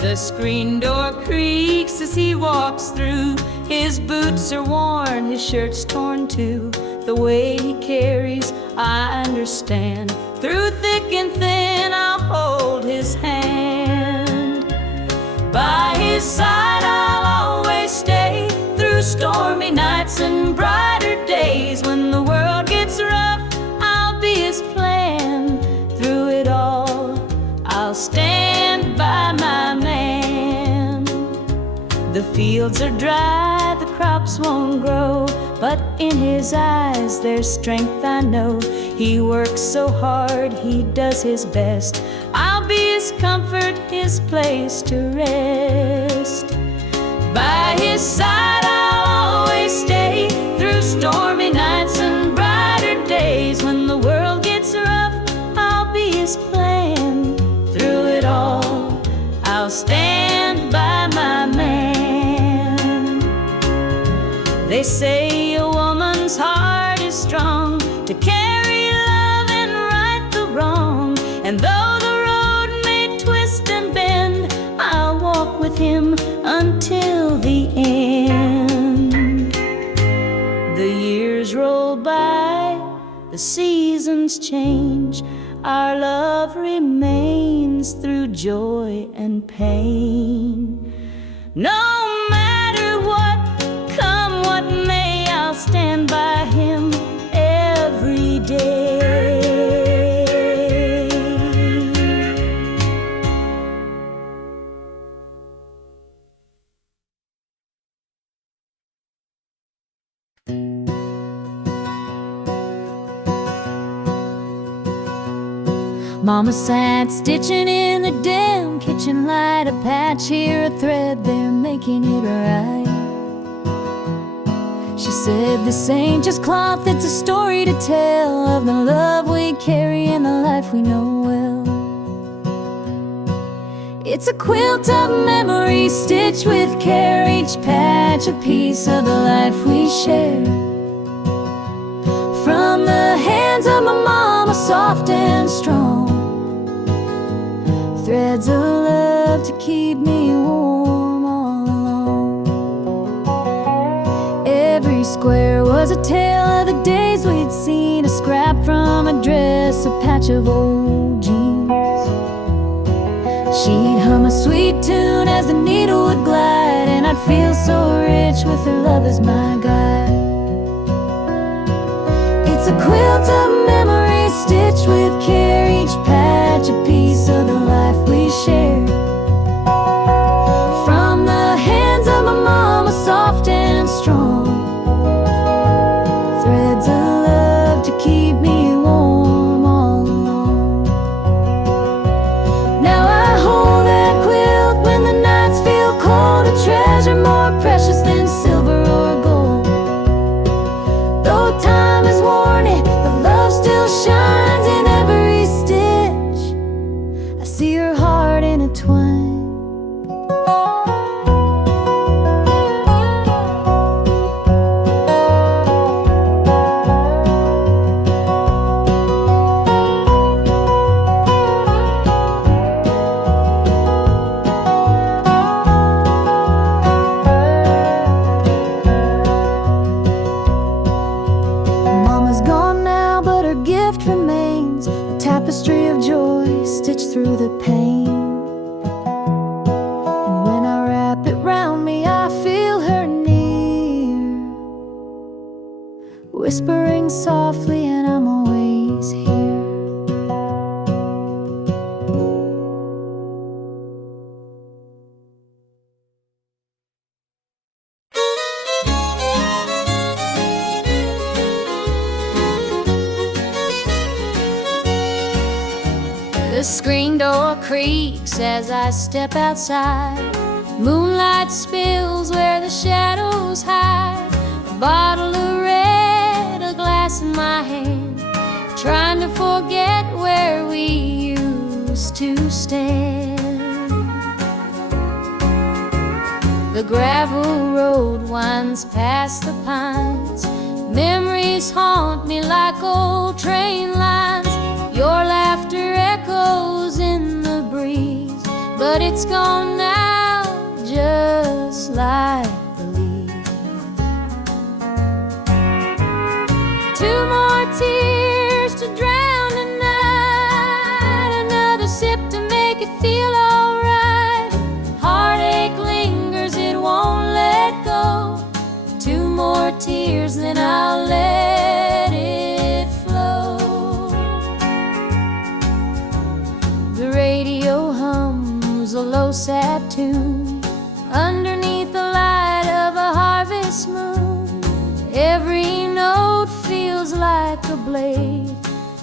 The screen door creaks as he walks through. His boots are worn, his shirt's torn too. The way he carries, I understand. Through thick and thin, I'll hold his hand. By his side, I'll always stay. Through stormy nights and brighter days. When the world gets rough, I'll be his plan. Through it all, I'll stand by my man. The fields are dry, the crops won't grow, but in his eyes there's strength, I know. He works so hard, he does his best. I'll be his comfort, his place to rest. By his side I'll always stay. Through stormy nights and brighter days. When the world gets rough, I'll be his plan. Through it all, I'll stand by my man. They say a woman's heart is strong to carry love and right the wrong. And though the road may twist and bend, I'll walk with him until the end. The years roll by, the seasons change. Our love remains through joy and pain. No matter what, come what may, I'll stand by him every day. Mama sat stitching in the damn kitchen light. A patch here, a thread there, making it right. She said, this ain't just cloth, it's a story to tell of the love we carry and the life we know well. It's a quilt of memories stitched with care, each patch a piece of the life we share. From the hands of my mama, soft and strong, threads of love to keep me warm all along. Every square was a tale of the days we'd seen, a scrap from a dress, a patch of old jeans. She'd hum a sweet tune as the needle would glide, and I'd feel so rich with her love as my guide. It's a quilt of memories stitched with care, each patch a piece of the life we share. From the hands of my mama, soft and strong, threads of love to keep me warm all along. Now I hold that quilt when the nights feel cold, a treasure more precious than silver or gold. Though time has worn it, the love still shines in every stitch. I see her heart intertwined. Mama's gone now, but her gift remains, a tapestry of joy stitched through the pain. And when I wrap it round me, I feel her near, whispering softly, and I'm always here. The screen door creaks as I step outside. Moonlight spills where the shadows hide. A bottle of red, a glass in my hand, trying to forget where we used to stand. The gravel road winds past the pines. Memories haunt me like old train lines. Your laughter echoes in the breeze, but it's gone now, just like the leaves. Two more tears to drown the night, another sip to make it feel alright. Heartache lingers, it won't let go. Two more tears, then I'll let it flow. The radio hums a low sad tune underneath the light of a harvest moon. Every note feels like a blade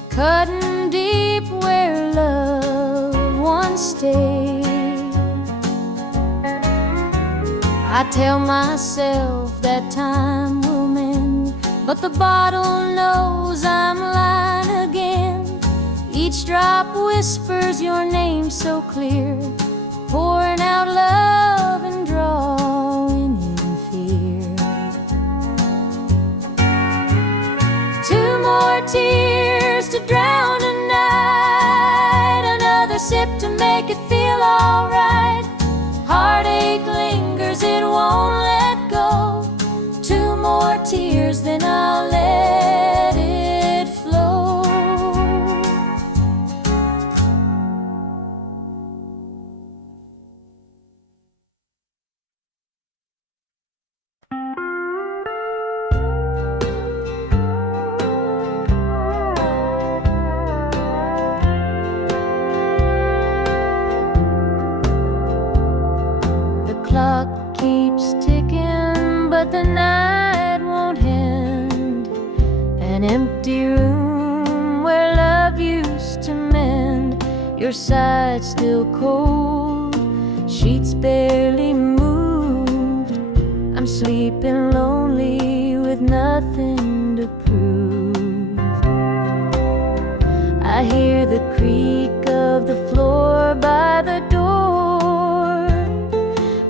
cutting deep where love once stayed. I tell myself that time will mend, but the bottle knows I'm lying again. Each drop whispers your name so clear, pouring out love and drawing in fear. Two more tears to drown a night, another sip to make it feel alright. Heartache lingers, it won't let go. Two more tears, then I'll let it flow. The clock keeps ticking, but the night won't end. An empty room where love used to mend. Your side still cold, sheets barely moved. I'm sleeping lonely with nothing to prove. I hear the creak of the floor by the door,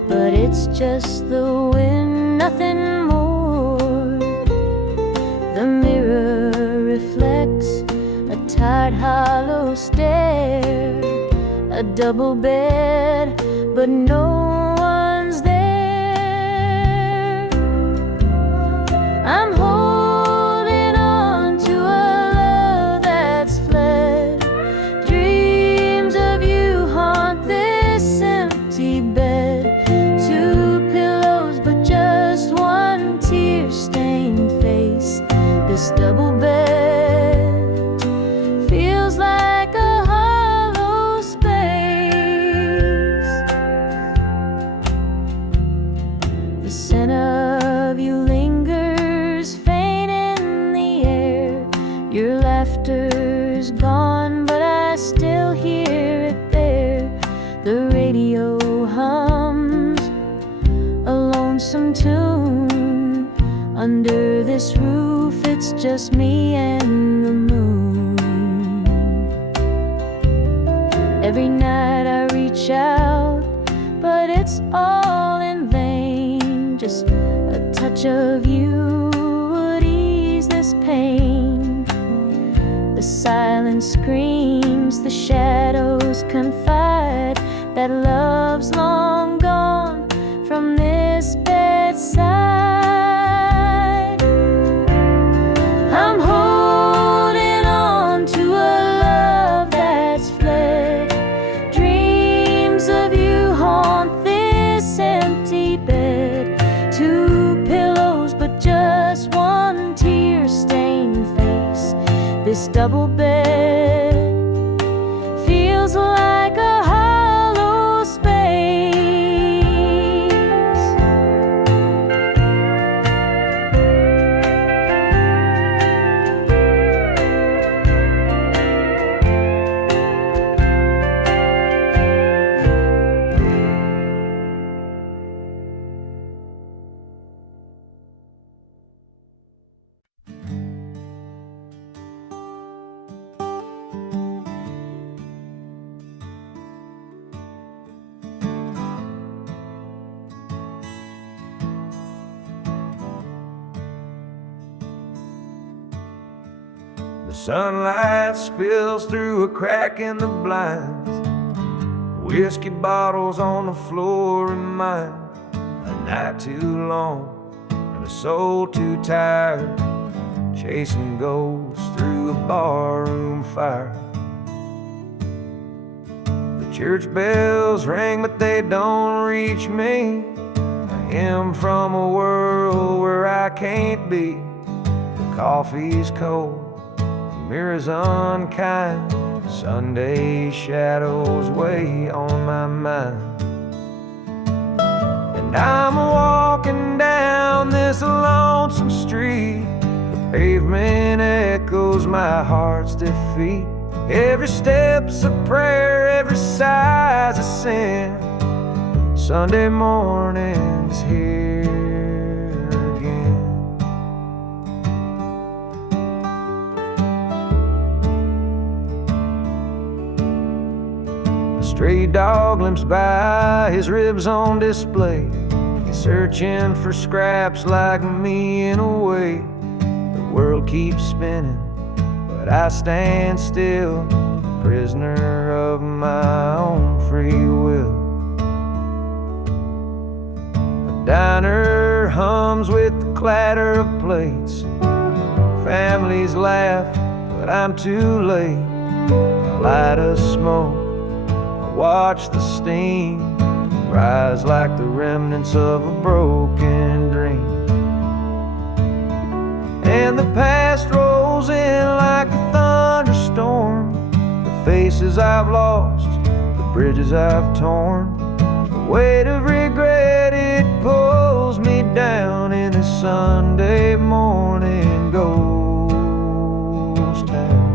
but it's just the wind, nothing more. The mirror reflects a tired, hollow stare, a double bed, but no one's there. I'm holding on to a love that's fled. Dreams of you haunt this empty bed. Two pillows, but just one tear-stained face. This double bed feels like a hollow space. The scent of you lingers faint in the air. Your laughter's gone, but I still hear it there. The radio hums a lonesome tune. Under this roof, it's just me and the moon. Every night I reach out, but it's all in vain. Just a touch of you would ease this pain. The silence screams, the shadows confide that love's long gone from this bedside. I'm holding on to a love that's fled. Dreams of you haunt this empty bed. Two pillows, but just one tear-stained face. This double bed feels like a hollow space. The sunlight spills through a crack in the blinds. Whiskey bottles on the floor remind a night too long and a soul too tired, chasing ghosts through a barroom fire. The church bells ring, but they don't reach me. I am from a world where I can't be. The coffee's cold, the mirror's unkind, Sunday shadows weigh on my mind. And I'm walking down this lonesome street. The pavement echoes my heart's defeat. Every step's a prayer, every sigh's a sin. Sunday morning's here again. A stray dog limps by, his ribs on display. He's searching for scraps like me in a way. The world keeps spinning, but I stand still, prisoner of my own free will. The diner hums with the clatter of plates. Families laugh, but I'm too late. I light a smoke, I watch the steam rise like the remnants of a broken dream. And the past rolls in like a thunderstorm. The faces I've lost, the bridges I've torn. The weight of regret, it pulls me down in a Sunday morning ghost town.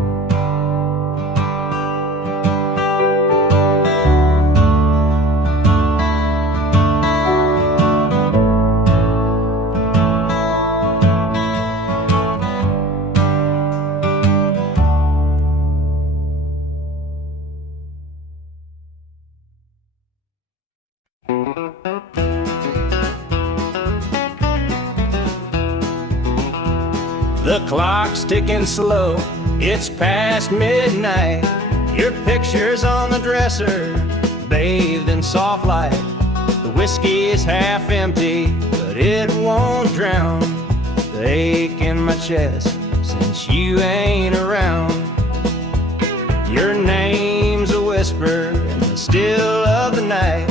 The clock's ticking slow, it's past midnight. Your picture's on the dresser, bathed in soft light. The whiskey is half empty, but it won't drown the ache in my chest since you ain't around. Your name's a whisper in the still of the night,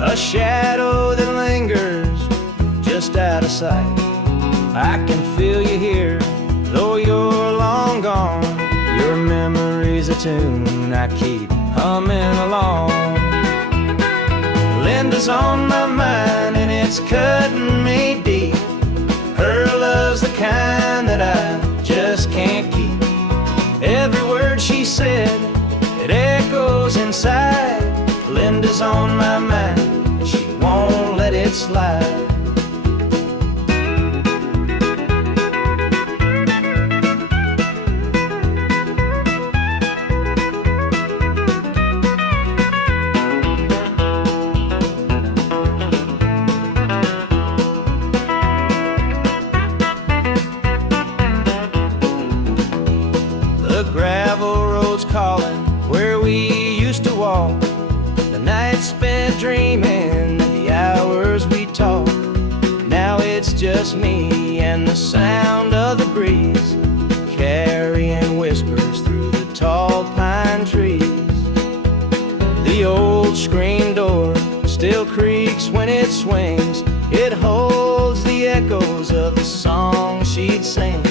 a shadow that lingers just out of sight. I can feel you here, though you're long gone. Your memory's a tune I keep humming along. Linda's on my mind and it's cutting me deep. Her love's the kind that I just can't keep. Every word she said, it echoes inside. Linda's on my mind and she won't let it slide. Dreaming the hours we talk. Now it's just me and the sound of the breeze, carrying whispers through the tall pine trees. The old screen door still creaks when it swings. It holds the echoes of the song she'd sing.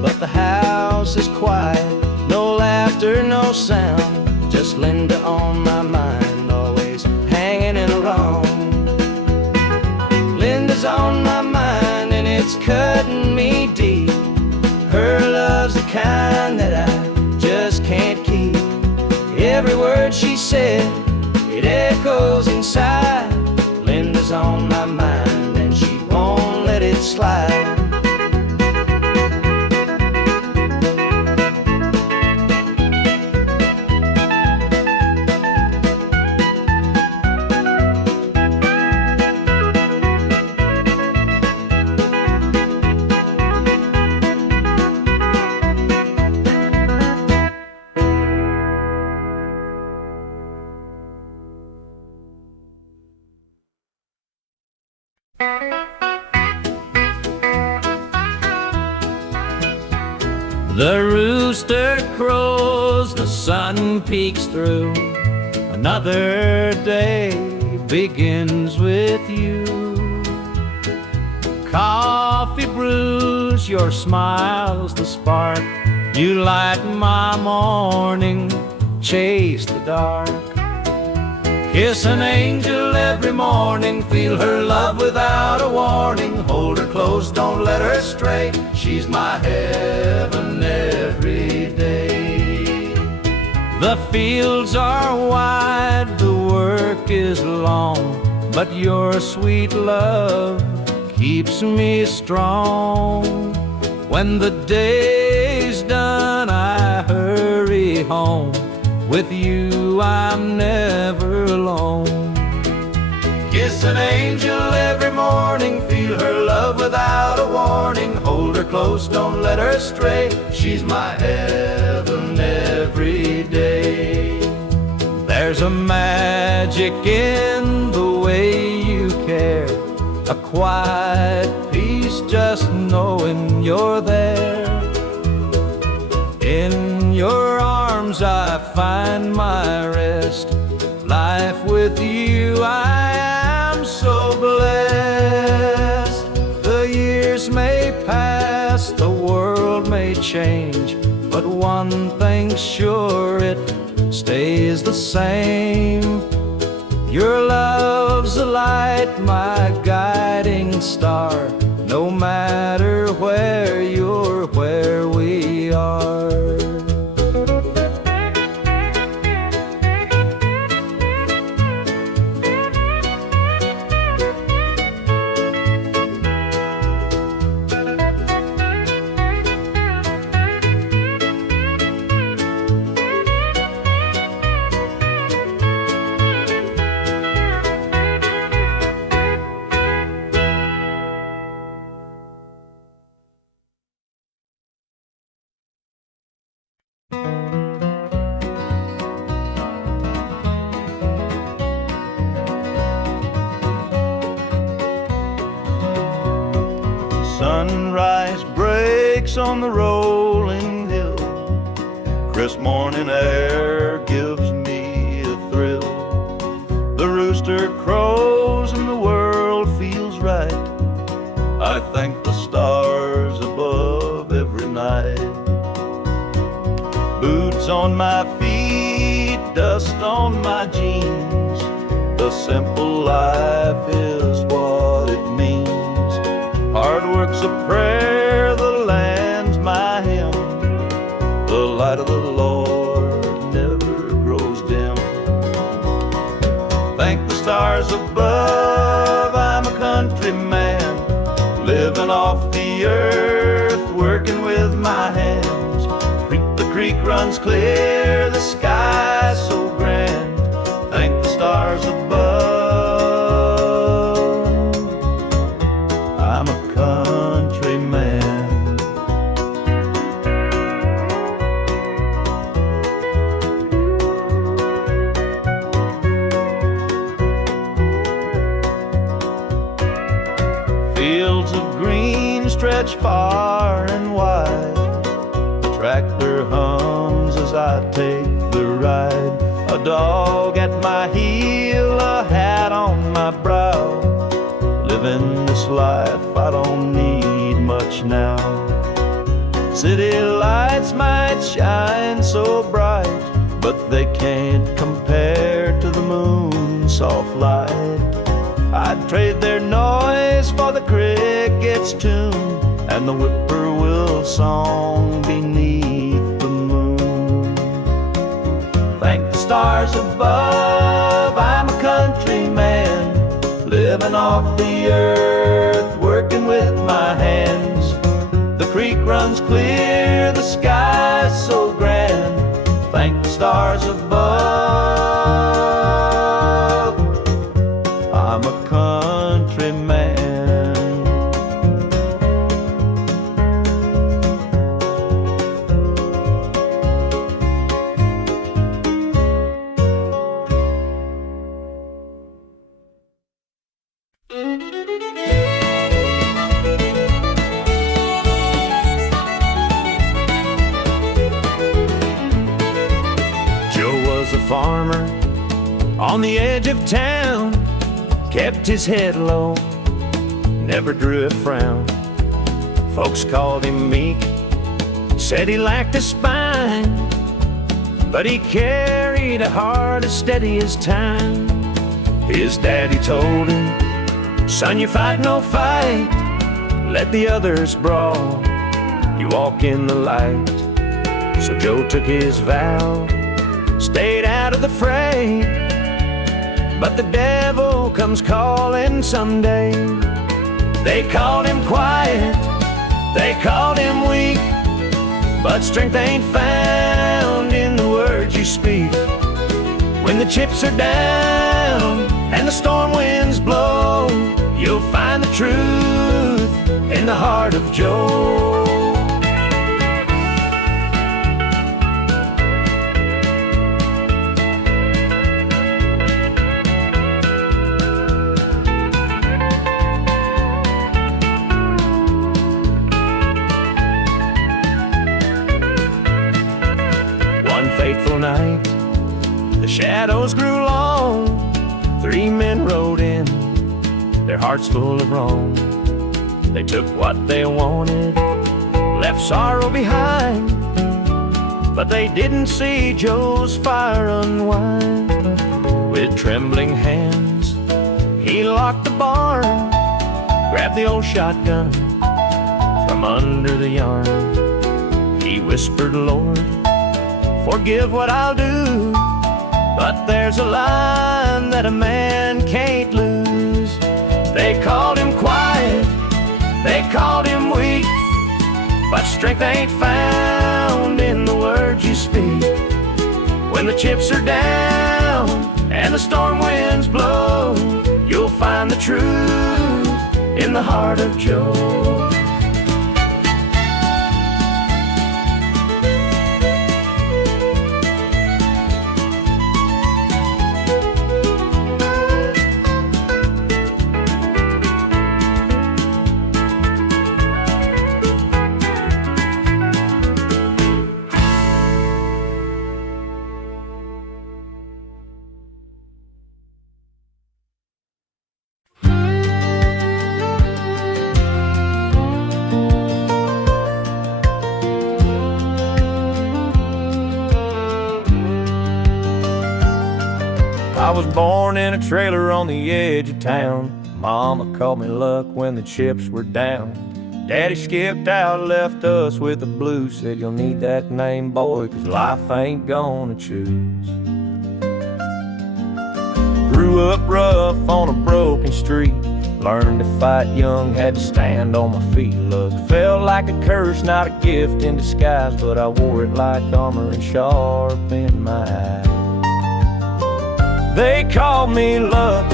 But the house is quiet, no laughter, no sound, just Linda on my mind, always hanging in a wrong. Linda's on my mind and it's cutting me deep. Her love's the kind that I just can't keep. Every word she said, it echoes inside. Linda's on my mind and she won't let it slide. rooster crows, the sun peeks through. Another day begins with you. Coffee brews, your smile's the spark. You light my morning, chase the dark. Kiss an angel every morning, feel her love without a warning. Hold her close, don't let her stray. She's my heaven every day. The fields are wide, the work is long, but your sweet love keeps me strong. When the day's done, I hurry home. With you, I'm never alone. Kiss an angel every morning, feel her love without a warning. Hold her close, don't let her stray. She's my heaven every day. There's a magic in the way you care, a quiet peace just knowing you're there. In your arms I find my rest. Life with you I am so blessed. The years may pass, the world may change, but one thing's sure, it stays the same. Your love's a light, my guiding star. No matter where you're, where we are. Sunrise breaks on the rolling hill. Crisp morning air gives me a thrill. The rooster crows and the world feels right. I thank the stars above every night. Boots on my feet, dust on my jeans. The simple life is what it means. Hard work's a prayer, the land's my hymn. The light of the Lord never grows dim. Thank the stars above, I'm a country man, living off the earth, working with my hands. The creek runs clear, the sky's so grand. Thank the stars above, I'm a country man. Fields of green stretch far and wide. The tractor hums as I take the ride. A dog at my heel, a hat on my brow. Living this life, I don't need much now. City lights might shine so bright, but they can't compare to the moon's soft light. I'd trade their noise for the cricket's tune and the whippoorwill song beneath the moon. Thank the stars above, I'm a country man, living off the earth, working with my hands. The creek runs clear, the sky's so grand. Thank the stars above, I'm a country man. farmer on the edge of town, kept his head low, never drew a frown. Folks called him meek, said he lacked a spine, but he carried a heart as steady as time. His daddy told him, son, you fight no fight, let the others brawl, you walk in the light. So Joe took his vow, stayed out of the fray, but the devil comes calling someday. They called him quiet, they called him weak, but strength ain't found in the words you speak. When the chips are down and the storm winds blow, you'll find the truth in the heart of Joe. Fateful night, the shadows grew long. 3 men rode in, their hearts full of wrong. They took what they wanted, left sorrow behind, but they didn't see Joe's fire unwind. With trembling hands, he locked the barn, grabbed the old shotgun from under the yarn. He whispered, Lord, forgive what I'll do, but there's a line that a man can't lose. They called him quiet, they called him weak, but strength ain't found in the words you speak. When the chips are down and the storm winds blow, you'll find the truth in the heart of Joe. I was born in a trailer on the edge of town. Mama called me luck when the chips were down. Daddy skipped out, left us with the blues. Said you'll need that name, boy, 'cause life ain't gonna choose. Grew up rough on a broken street. Learned to fight young, had to stand on my feet. Look, felt like a curse, not a gift in disguise, but I wore it like armor and sharp in my eye. They called me luck,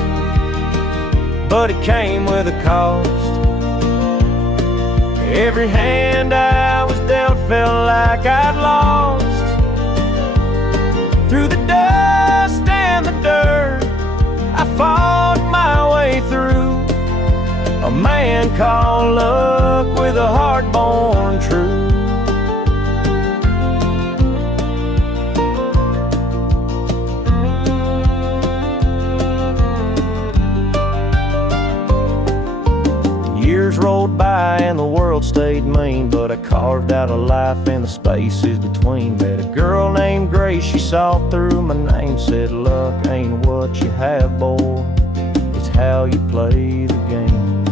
but it came with a cost. Every hand I was dealt felt like I'd lost. Through the dust and the dirt, I fought my way through. A man called luck with a heart born true. Years rolled by and the world stayed mean, but I carved out a life in the spaces between. Met a girl named Grace, she saw through my name, said luck ain't what you have, boy, it's how you play the game.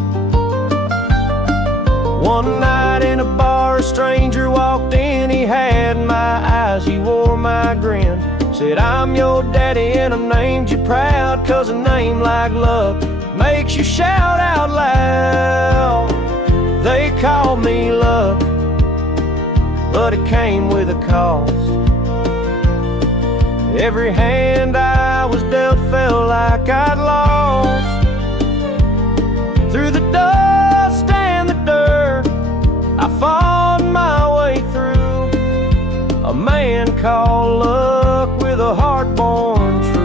One night in a bar, a stranger walked in, he had my eyes, he wore my grin. Said, I'm your daddy and I named you proud, 'cause a name like luck makes you shout out loud. They called me luck, but it came with a cost. Every hand I was dealt felt like I'd lost. Through the dust and the dirt, I fought my way through. A man called luck with a heart born true.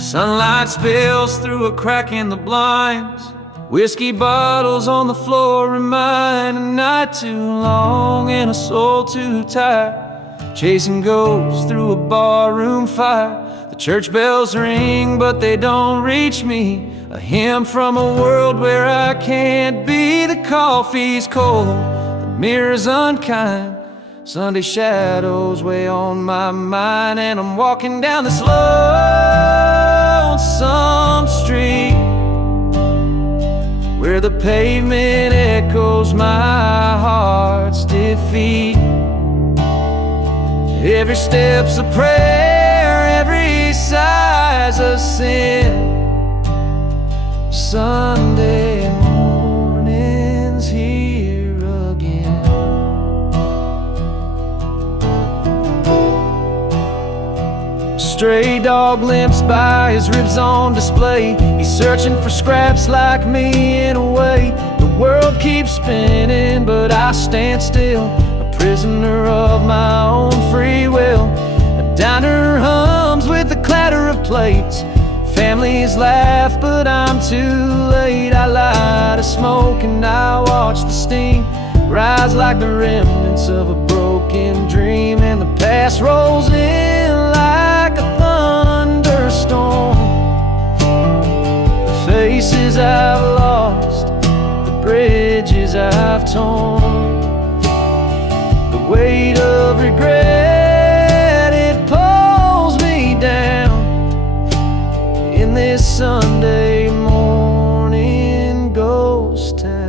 Sunlight spills through a crack in the blinds. Whiskey bottles on the floor remind a night too long and a soul too tired, chasing ghosts through a barroom fire. The church bells ring but they don't reach me, a hymn from a world where I can't be. The coffee's cold, the mirror's unkind, Sunday shadows weigh on my mind, and I'm walking down this lonesome street where the pavement echoes my heart's defeat. Every step's a prayer, every sigh's a sin. Sunday morning's here again. Stray dog limps by, his ribs on display. He's searching for scraps like me in a way. The world keeps spinning but I stand still, a prisoner of my own free will. A diner hums with the clatter of plates. Families laugh but I'm too late. I light a smoke and I watch the steam rise like the remnants of a broken dream. And the past rolls in like a thunderstorm. The faces I've lost, the bridges I've torn, the weight of regret, it pulls me down in this Sunday morning ghost town.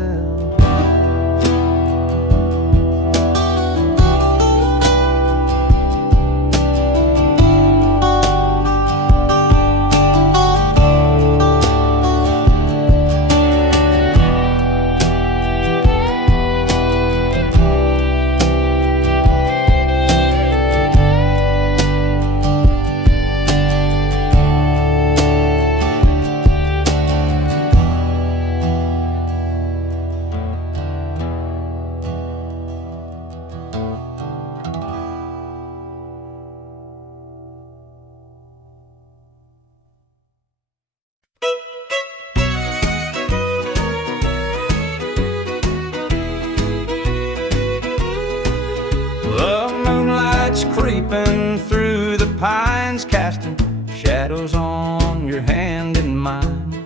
Creeping through the pines, casting shadows on your hand and mine.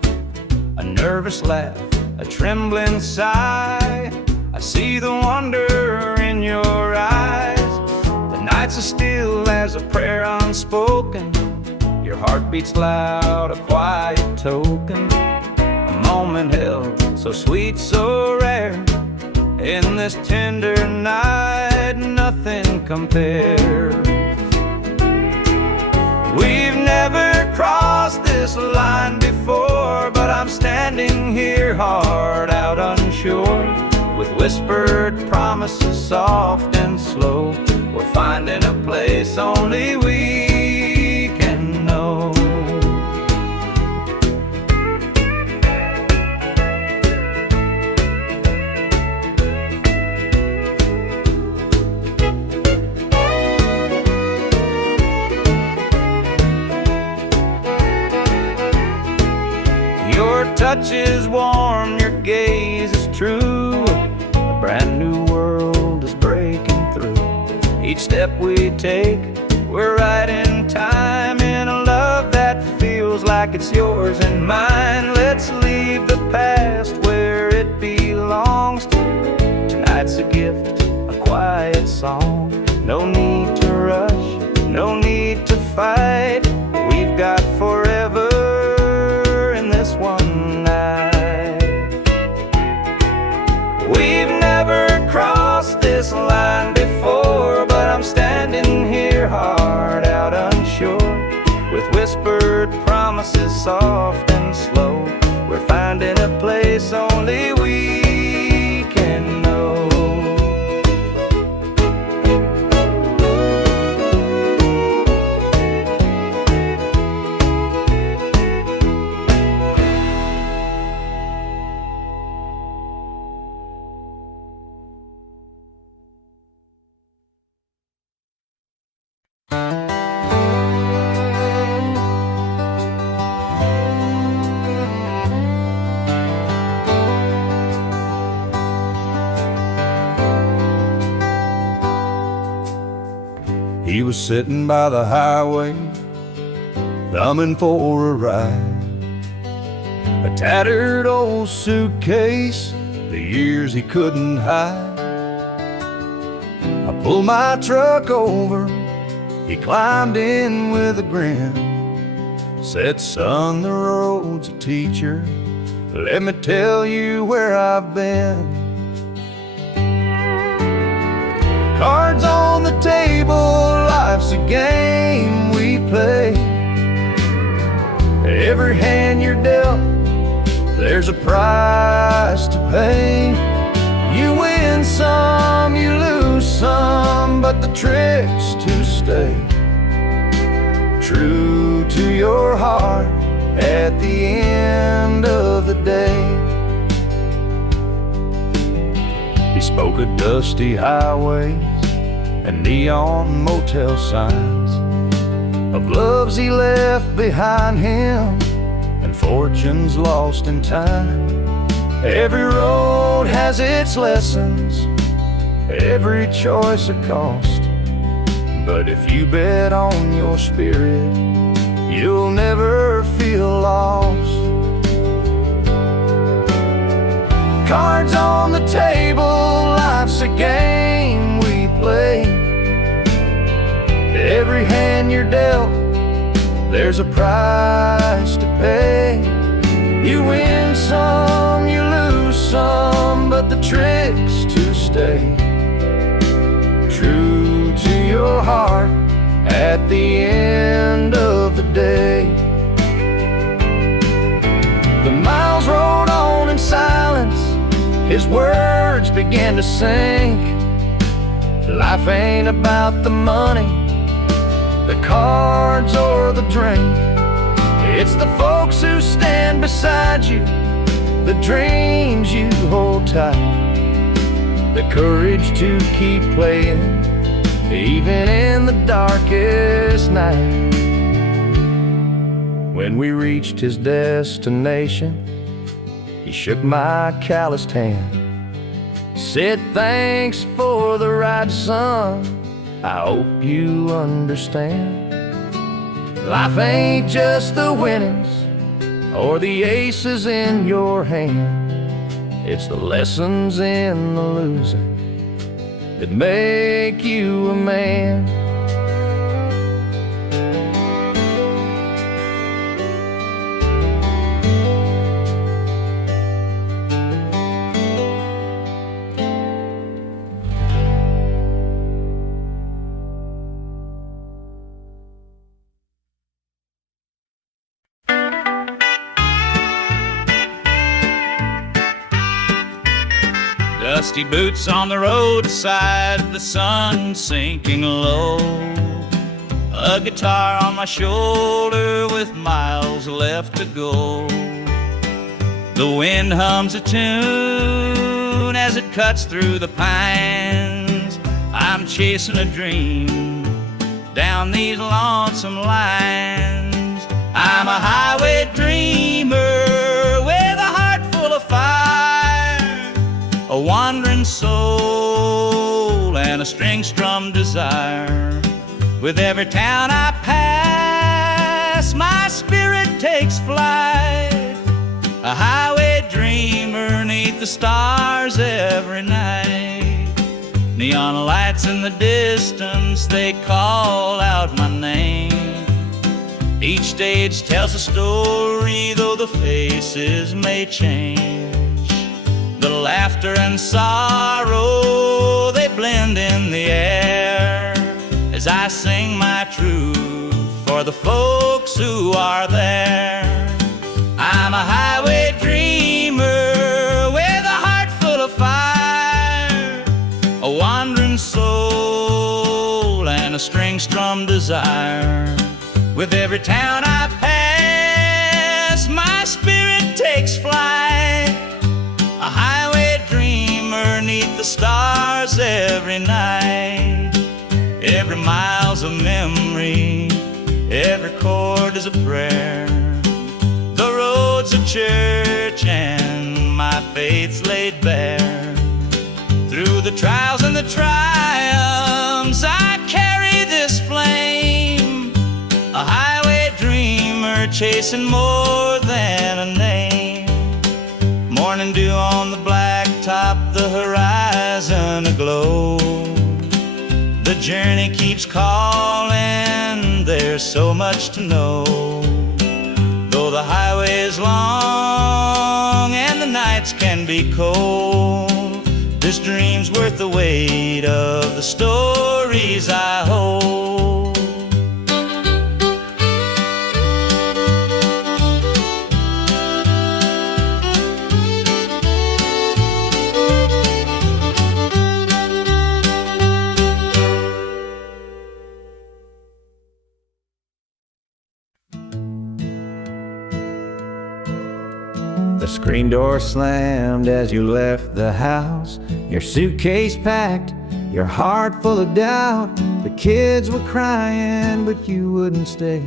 A nervous laugh, a trembling sigh, I see the wonder in your eyes. The nights are still as a prayer unspoken. Your heart beats loud, a quiet token. A moment held, so sweet, so rare. In this tender night, nothing compares. We've never crossed this line before, but I'm standing here hard out unsure, with whispered promises soft and slow. We're finding a place only we can know. Your touch is warm, your gaze is true. A brand new world is breaking through. Each step we take, we're right in time, in a love that feels like it's yours and mine. Let's leave the past where it belongs. Tonight's a gift, a quiet song. No need to rush, no need to fight. We've got forever in this one night. We've never crossed this line before, but I'm standing here hard out unsure, with whispered promises soft and slow. We're finding a place only we can know. He was sitting by the highway, thumbing for a ride. A tattered old suitcase, the years he couldn't hide. I pulled my truck over, he climbed in with a grin. Said, son, the road's a teacher, let me tell you where I've been. Cards on the table, life's a game we play. Every hand you're dealt, there's a price to pay. You win some, you lose some, but the trick's to stay true to your heart at the end of the day. He spoke of dusty highways and neon motel signs, of loves he left behind him and fortunes lost in time. Every road has its lessons, every choice a cost, but if you bet on your spirit, you'll never feel lost. Cards on the table, life's a game we play. Every hand you're dealt, there's a price to pay. You win some, you lose some, but the trick's to stay true to your heart at the end of the day. The miles rolled on in silence, his words began to sink. Life ain't about the money, the cards or the drink. It's the folks who stand beside you, the dreams you hold tight, the courage to keep playing even in the darkest night. When we reached his destination, he shook my calloused hand, said, thanks for the ride, son, I hope you understand. Life ain't just the winnings or the aces in your hand, it's the lessons in the losing that make you a man. Dusty boots on the roadside, the sun sinking low. A guitar on my shoulder with miles left to go. The wind hums a tune as it cuts through the pines. I'm chasing a dream down these lonesome lines. I'm a highway dreamer with a heart full of fire, a wandering soul and a string-strummed desire. With every town I pass, my spirit takes flight, a highway dreamer 'neath the stars every night. Neon lights in the distance, they call out my name. Each stage tells a story, though the faces may change. The laughter and sorrow, they blend in the air as I sing my truth for the folks who are there. I'm a highway dreamer with a heart full of fire, a wandering soul and a string-strummed desire. With every town I pass, my spirit takes flight, a highway dreamer 'neath the stars every night. Every mile's a memory, every chord is a prayer. The road's a church and my faith's laid bare. Through the trials and the triumphs, I carry this chasing more than a name. Morning dew on the blacktop, the horizon aglow. The journey keeps calling, there's so much to know. Though the highway is long and the nights can be cold, this dream's worth the weight of the stories I hold. The screen door slammed as you left the house, your suitcase packed, your heart full of doubt. The kids were crying, but you wouldn't stay.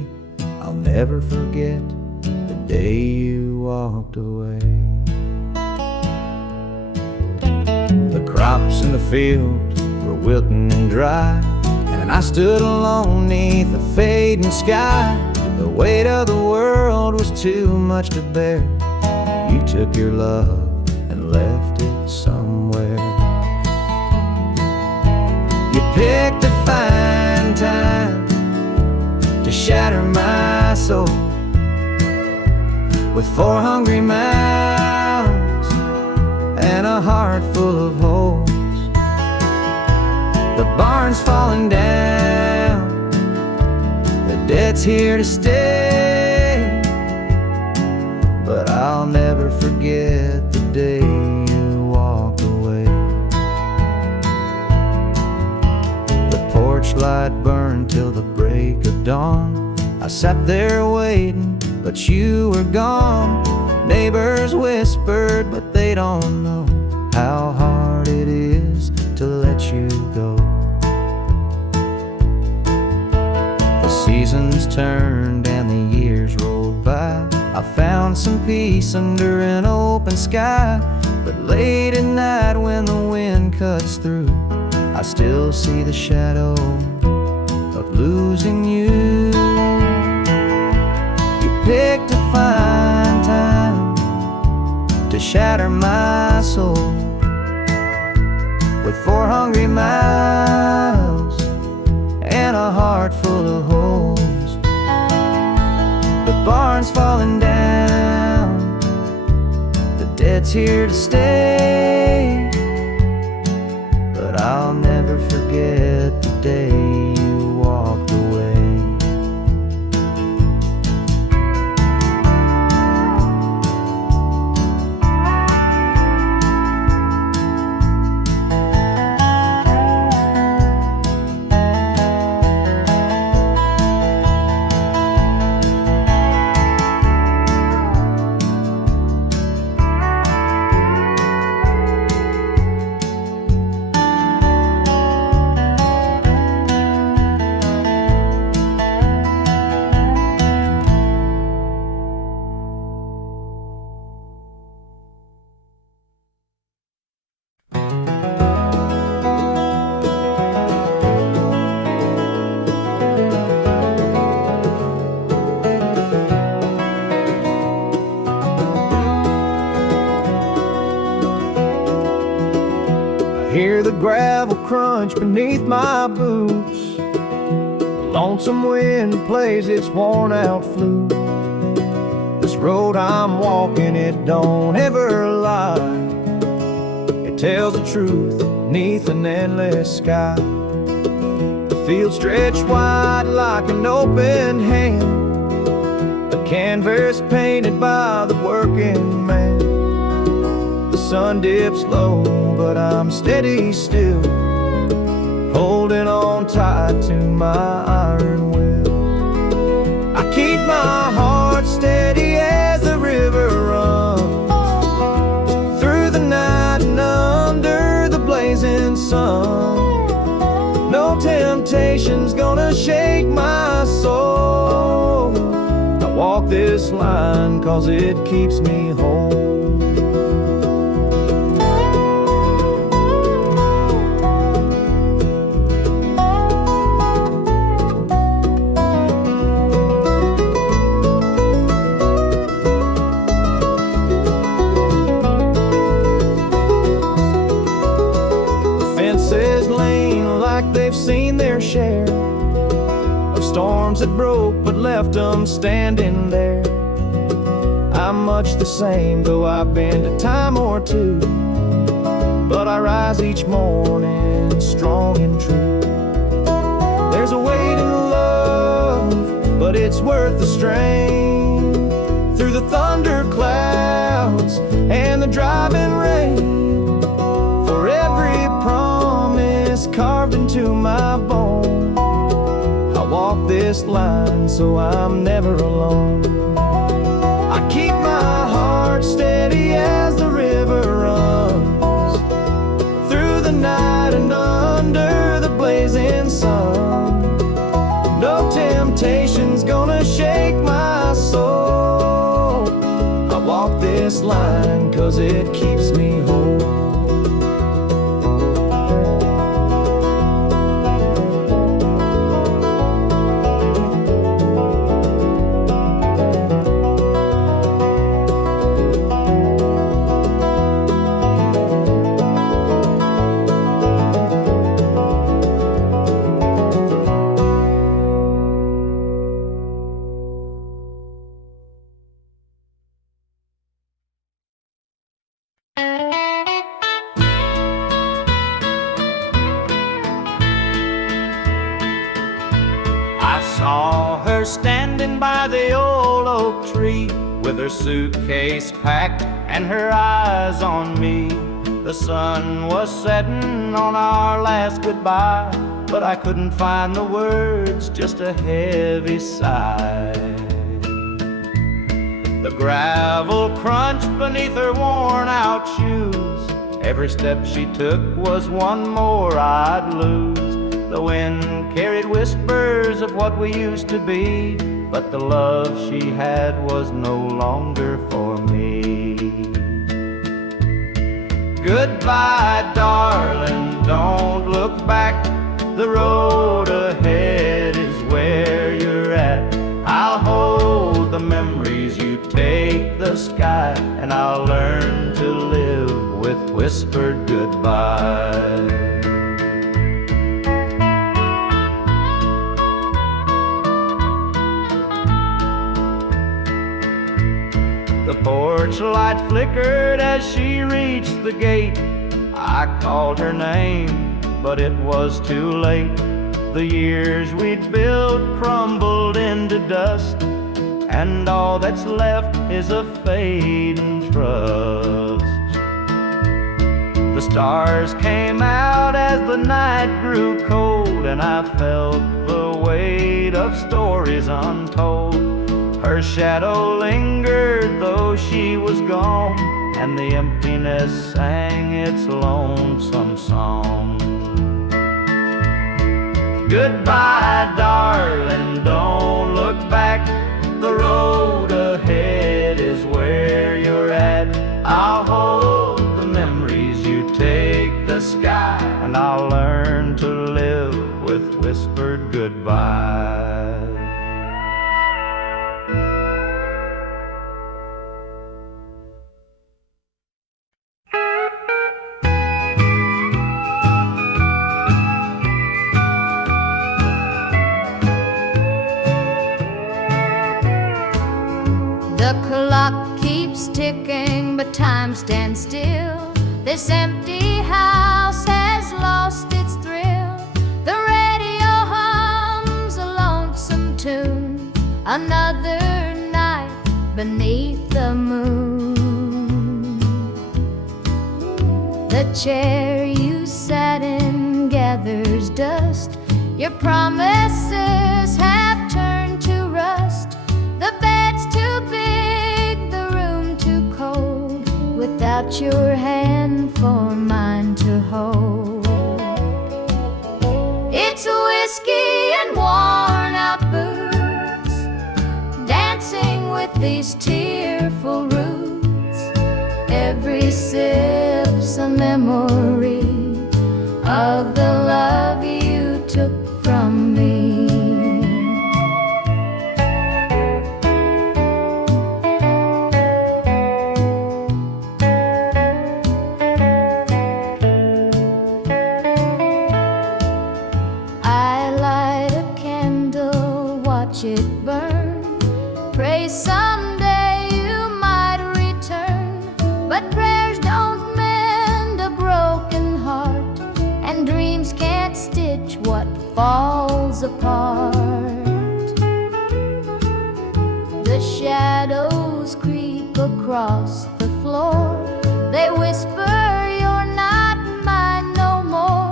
I'll never forget the day you walked away. The crops in the field were wilting and dry, and I stood alone neath the fading sky. The weight of the world was too much to bear. You took your love and left it somewhere. You picked a fine time to shatter my soul with 4 hungry mouths and a heart full of holes. The barn's falling down, the debt's here to stay, but I'll never forget the day you walked away. The porch light burned till the break of dawn. I sat there waiting, but you were gone. Neighbors whispered, but they don't know how hard it is to let you go. The seasons turned and the years rolled by. I found some peace under an open sky, but late at night when the wind cuts through, I still see the shadow of losing you. You picked a fine time to shatter my soul with 4 hungry mouths and a heart full of holes. The barn's falling down, the debt's here to stay, but I'll never forget the day you walked away. Hear the gravel crunch beneath my boots. The lonesome wind plays its worn out flute. This road I'm walking, it don't ever lie. It tells the truth neath an endless sky. The field stretched wide like an open hand, a canvas painted by the working man. The sun dips low, but I'm steady still, holding on tight to my iron will. I keep my heart steady as the river runs through the night and under the blazing sun. No temptation's gonna shake my soul. I walk this line 'cause it keeps me whole. arms that broke but left them standing there. I'm much the same, though I've been a time or two, but I rise each morning strong and true. There's a way to love, but it's worth the strain. Through the thunder clouds and the driving rain, for every promise carved into my bone, I walk this line so I'm never alone. I keep my heart steady as the river runs through the night and under the blazing sun. No temptation's gonna shake my soul. I walk this line 'cause it keeps me whole. I saw her standing by the old oak tree, with her suitcase packed and her eyes on me. The sun was setting on our last goodbye, but I couldn't find the words, just a heavy sigh. The gravel crunched beneath her worn-out shoes. Every step she took was one more I'd lose. The wind carried whispers of what we used to be, but the love she had was no longer for me. Goodbye, darling, don't look back. The road ahead is where you're at. I'll hold the memories, you take the sky, and I'll learn to live with whispered goodbye. The porch light flickered as she reached the gate. I called her name, but it was too late. The years we'd built crumbled into dust, and all that's left is a fading trust. The stars came out as the night grew cold, and I felt the weight of stories untold. Her shadow lingered though she was gone, and the emptiness sang its lonesome song. Goodbye, darling, don't look back. The road ahead is where you're at. I'll hold the memories, you take the sky, and I'll learn to live with whispered goodbye. The clock keeps ticking, but time stands still. This empty house has lost its thrill. The radio hums a lonesome tune. Another night beneath the moon. The chair you sat in gathers dust. Your promises have turned to rust. The bed's too big, the room too cold, without your hand for mine to hold. It's whiskey and worn out boots, dancing with these tearful roots. Every sip's a memory of the love you took from me. falls apart. The shadows creep across the floor. They whisper, "You're not mine no more."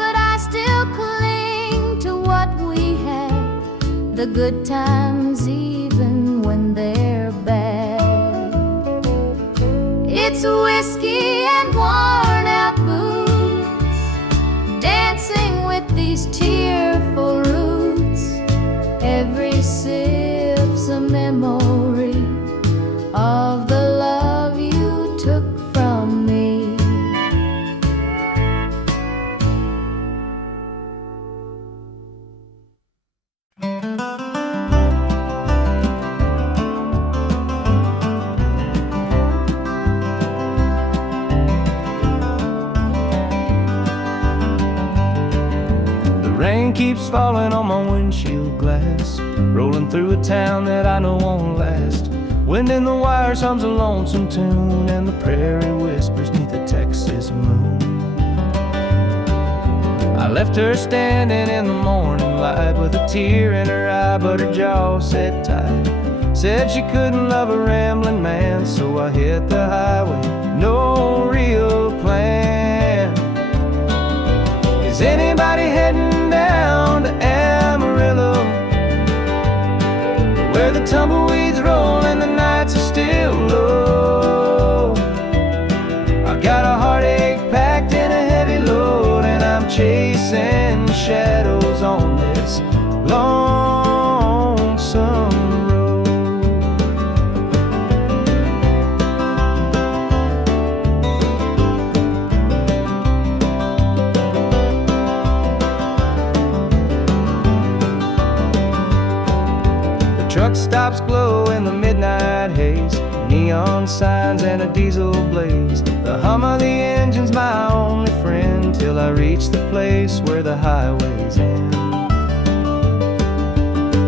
But I still cling to what we had, the good times even when they're bad. It's whiskey and worn out boots, dancing with these tearful roots. Every sip's a memory of the love you took from me. Rain keeps falling on my windshield glass, rolling through a town that I know won't last. Wind in the wires hums a lonesome tune, and the prairie whispers neath the Texas moon. I left her standing in the morning light with a tear in her eye, but her jaw said tight. Said she couldn't love a rambling man, so I hit the highway, no real plan. Is anybody heading down to Amarillo, where the tumbleweeds roll and the nights are still low? I got a heartache packed in a heavy load, and I'm chasing shadows on this lonesome road. Truck stops glow in the midnight haze, neon signs and a diesel blaze. The hum of the engine's my only friend, till I reach the place where the highways end.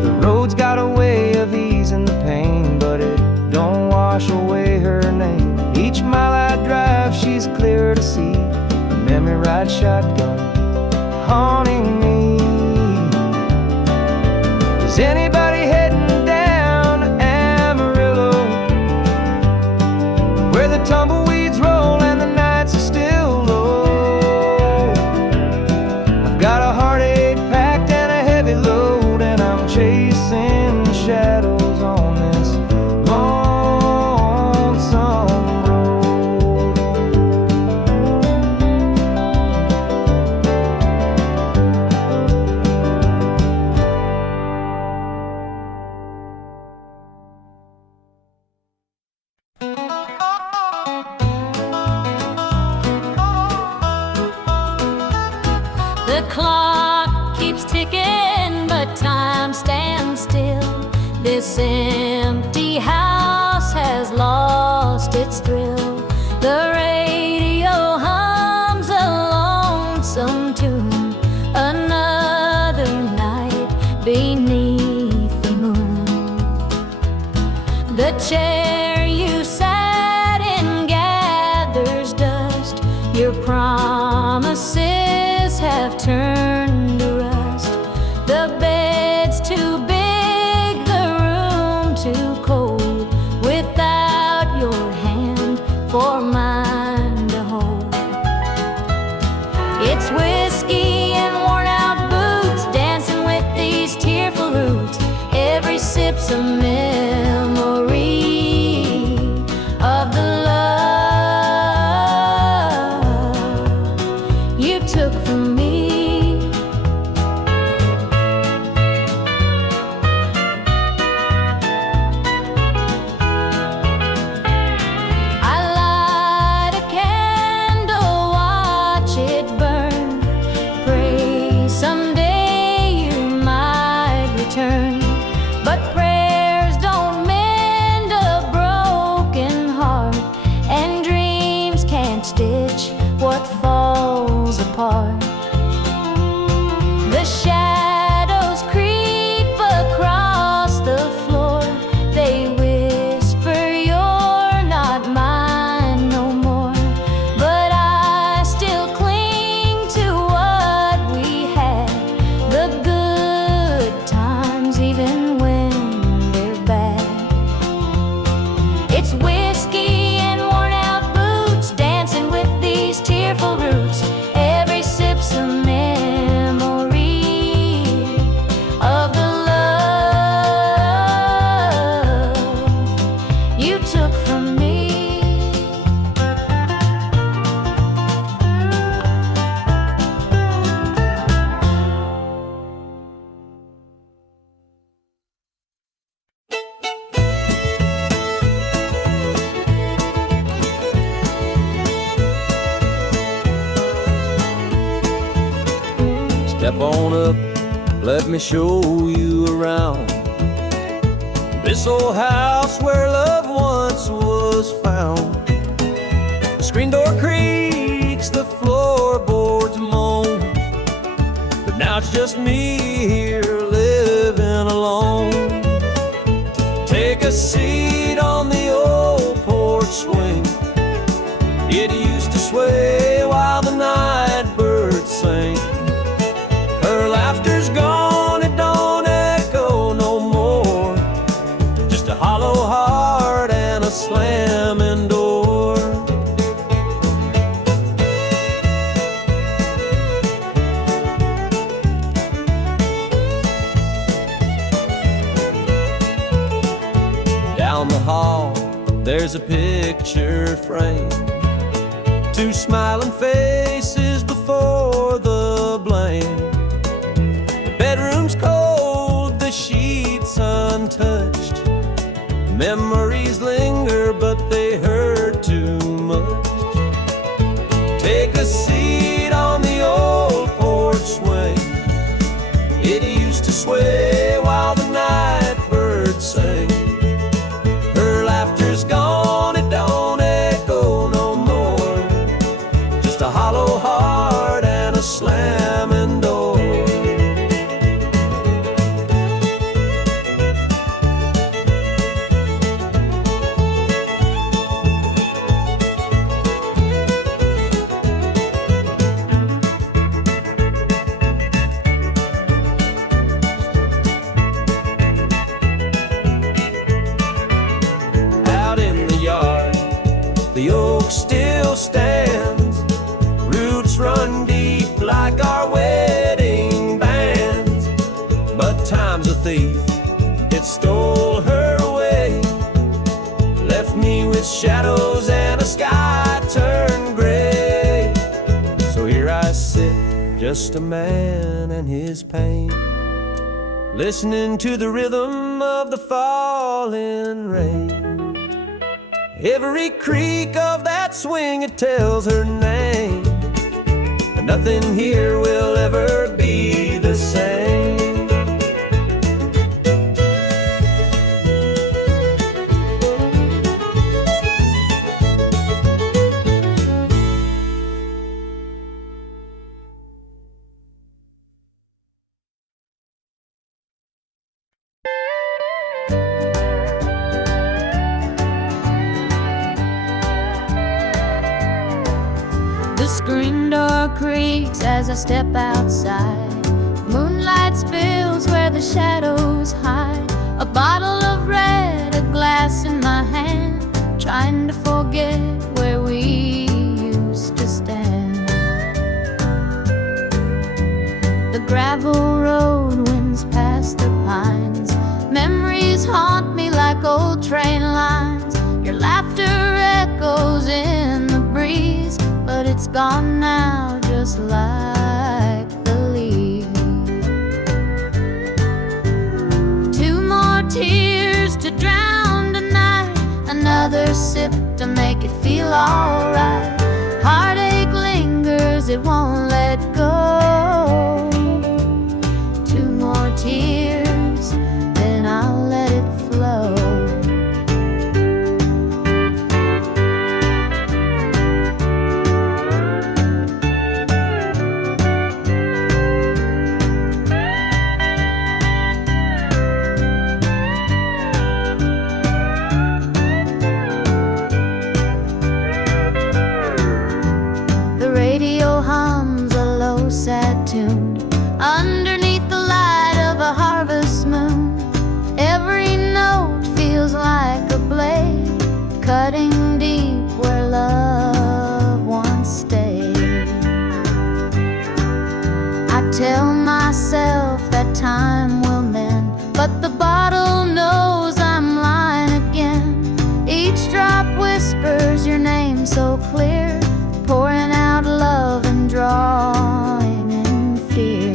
The road's got a way of easing the pain, but it don't wash away her name. Each mile I drive, she's clear to see, a memory ride shotgun haunting me. Is anybody heading where the tumbleweeds roll and the nights are still low? I've got a heartache packed and a heavy load, and I'm chasing shadows on this lonesome The clock keeps ticking, but time stands still. This empty house has lost its thrill. The radio hums a lonesome tune, another night beneath the moon. The chair you sat in gathers dust, your promises have turned to rust. The bed's too big, the room too cold, without your hand for mine to hold. It's whiskey and worn out boots, dancing with these tearful roots. Every sip's a memory of the love you took from me. I light a candle, watch it burn, pray someday you might return. But prayers Let me show you around this old house where love once was found. The screen door creaks, the floorboards moan, but now it's just me here living alone. Take a seat on the old porch swing. It used to sway while the night birds sang. Her laughter's gone, it don't echo no more. Just a hollow heart and a slamming door. Down the hall, there's a picture frame. Two smiling faces before the blame. The bedroom's cold, the sheets untouched. Memories linger, but they hurt too much. Take a seat on the old porch swing. It used to sway while the night birds sang. Her laughter's gone, it don't echo no more. Just a hollow heart and a slamming door. Out in the yard, the oak still stands. Roots run deep like our wedding bands. But time's a thief, it stole her away. Left me with shadows and a sky turned gray. So here I sit, just a man and his pain, listening to the rhythm of the falling rain. Every creak of that swing, it tells her name. And nothing here will ever be the same. The screen door creaks as I step outside. Moonlight spills where the shadows hide. A bottle of red, a glass in my hand, trying to forget where we used to stand. The gravel road winds past the pines. Memories haunt me like old train lines. Your laughter echoes in the breeze, but it's gone now, just like the leaves. Two more tears to drown tonight, another sip to make it feel alright. Heartache lingers, it won't let go. Two more tears, then I'll let it flow. Sad tune underneath the light of a harvest moon. Every note feels like a blade, cutting deep where love once stayed. I tell myself that time will mend, but the bottle knows I'm lying again. Each drop whispers your name so clear, pouring out love and drawing in fear.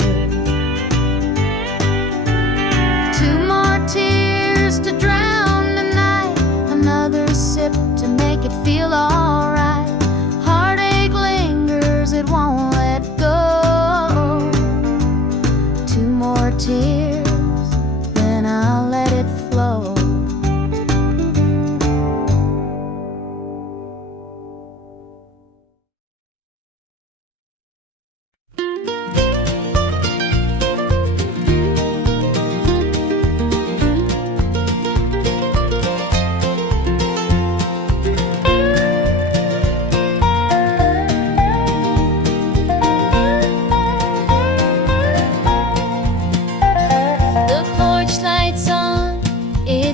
Two more tears to drown tonight, another sip to make it feel alright. Heartache lingers, it won't let go. Two more tears.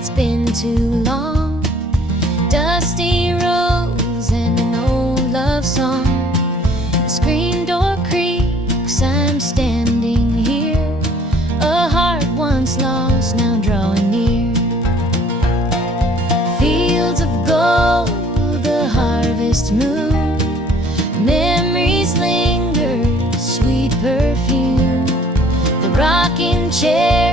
it's been too long. Dusty roads and an old love song. The screen door creaks, I'm standing here. A heart once lost, now drawing near. Fields of gold, the harvest moon. Memories linger, sweet perfume. The rocking chair